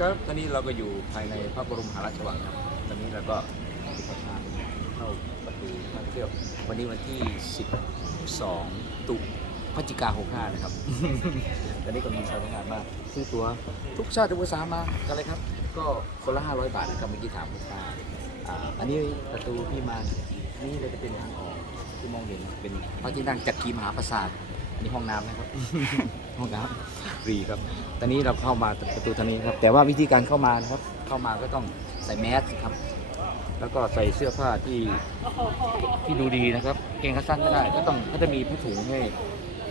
ครับตอนนี้เราก็อยู่ภายในพระบรมหาราชวังครับ ตอนนี้เราก็ติดทางเข้าประตูท่องเที่ยว วันนี้วันที่ 12 ตุพฤศจิกา65 นะครับ ตอนนี้ก็มีชาวงานมาซื้อตั๋วทุกชาติทุกภาษามากันเลยครับ ก็คนละ 500 บาทนะครับเมื่อกี้ถามลูกค้าอ่าอันนี้ประตูที่มา นี่เลยจะเป็นทางออกที่มองเห็นเป็นพระที่นั่งจักรีมหาปราสาท นี่ห้องน้ำนะครับ ห้องน้ำฟรีครับ ตอนนี้เราเข้ามาประตูทางนี้ครับ แต่ว่าวิธีการเข้ามานะครับ เข้ามาก็ต้องใส่แมสครับ แล้วก็ใส่เสื้อผ้าที่ที่ดูดีนะครับ เกงขาสั้นก็ได้ ก็ต้องก็จะมีผ้าถุงให้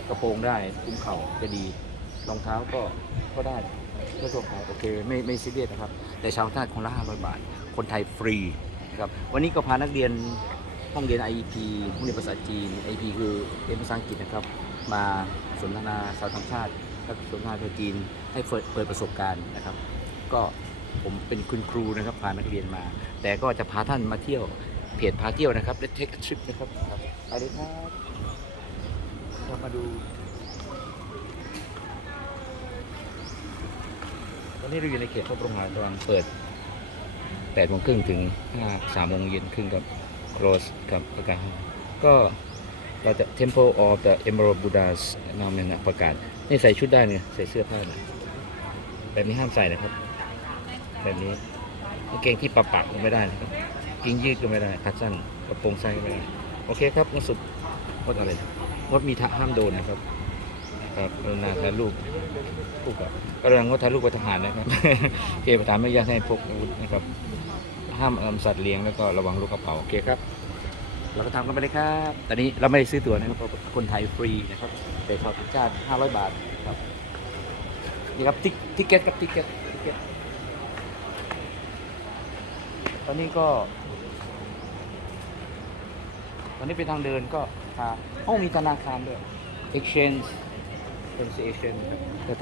กระโปรงได้คลุมเข่าจะดี รองเท้าก็ก็ได้ก็ตัวขายโอเคไม่ไม่ซีเรียสนะครับ แต่ชาวต่างคนละ500บาท คนไทยฟรีนะครับ วันนี้ก็พานักเรียน ห้องเรียน IEP ห้องเรียนภาษาจีน IEP คือเรียนภาษาอังกฤษนะครับ มาสนทนาสาวต่างชาติและสนทนาภาษาจีนให้เปิดเปิดประสบการณ์นะครับ ก็ผมเป็นคุณครูนะครับพานักเรียนมา แต่ก็จะพาท่านมาเที่ยวเพจพาเที่ยวนะครับ Let's take a trip นะครับไปเลยครับเรามาดู ตอนนี้เราอยู่ในเขตพระบรมมหาราชวังเปิด8โมงครึ่งถึง5 3โมงเย็นครึ่งกับ close กับประกาศก็เราจะ Temple of the Emerald Buddhas นามเนี่ยนะประกาศนี่ใส่ชุดได้เนี่ยใส่เสื้อผ้าเนี่ยแบบนี้ห้ามใส่นะครับ แบบนี้กางเกงที่ปะปักก็ไม่ได้นะครับกางเกงยืดก็ไม่ได้ขาสั้นกระโปรงไซก็ไม่ได้ โอเคครับงดสุดงดอะไรงดมีทะห้ามโดนนะครับครับกรุณาถ่ายรูปคู่กับกำลังงดถ่ายรูปกับทหารนะครับโอเคประธานไม่อนุญาตให้พกอาวุธนะครับ ห้ามเอาสัตว์เลี้ยงแล้วก็ระวังลูกกระเป๋าโอเคครับ เราก็ทำกันไปเลยครับ ตอนนี้เราไม่ได้ซื้อตั๋วนะครับเพราะคนไทยฟรีนะครับ แต่ชาวต่างชาติ500 บาทครับ นี่ครับติ๊กติ๊กเก็ตครับติ๊กเก็ตติ๊กเก็ตตอนนี้ก็ ตอนนี้เป็นทางเดินก็ทางห้องมีธนาคารด้วย exchange association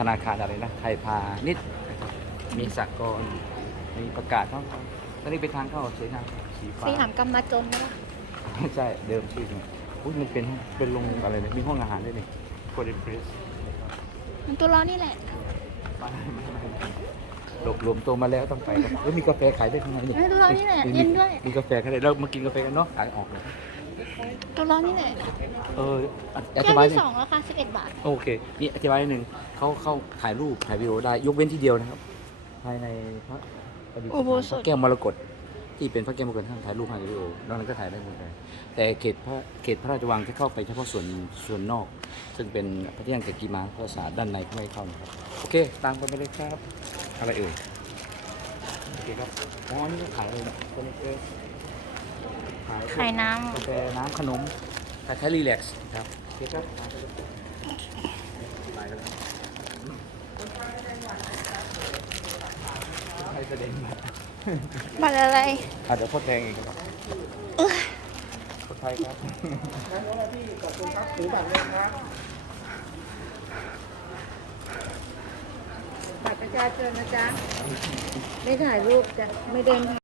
ธนาคารอะไรนะไทยพาณิชย์นะครับมีสากลมีประกาศเข้าต อนนี้เป็นทางเข้าสวยงามสีฟ้าสีหามกรรมมาจนนะใช่เดิมชื่อมันอุ้ยมันเป็นเป็นโรงอะไรเนี่ยมีห้องอาหารด้วยนี่โคเดนเพรสมันตัวร้อนนี่แหละหลบรวมตัวมาแล้วต้องไปครับแล้วมีกาแฟขายด้วยข้างในนี่เออตัวร้อนนี่แหละมีเย็นด้วยมีกาแฟขายด้วยเรามากินกาแฟกันเนาะขายออกเลยตัวร้อนนี่แหละเอออแก้ธิวบายหที่นึ่สองราคา11บาทโอเคนี่อธิบายนิดนึงเขาเขาถ่ายรูปถ่ายวิดีโอได้ยกเว้นที่เดียวนะครับ ภายในพระ ประดิษฐานอุโบสถพระแก้วมรกตที่เป็นพระแก้วมรกตท่านถ่ายรูปถ่ายวิดีโอนอกนั้นก็ถ่ายได้หมดเลยแต่เขตพระเขตพระราชวังจะเข้าไปเฉพาะส่วนส่วนนอก ซึ่งเป็นพระที่นั่งจักรีมหาปราสาทด้านในไม่ให้เข้านะครับโอเค ตามกันไปเลยครับ อะไรเอ่ยโอเคครับอ๋อนี่ก็ขายเลยนะคนนี้เลยขายพวกไข่น้กาแฟน้ำขนมคล้ายๆรีแลกซ์ครับโอเคครับตามไปเลยไปแล้วครับ กระเด็นมาำบัตรอะไรอาจจะโคตรแดงอีกครับคนไทยครับบัตรประชาชนนะจ๊ะ ไม่ถ่ายรูปจ้ะ ไม่เดิน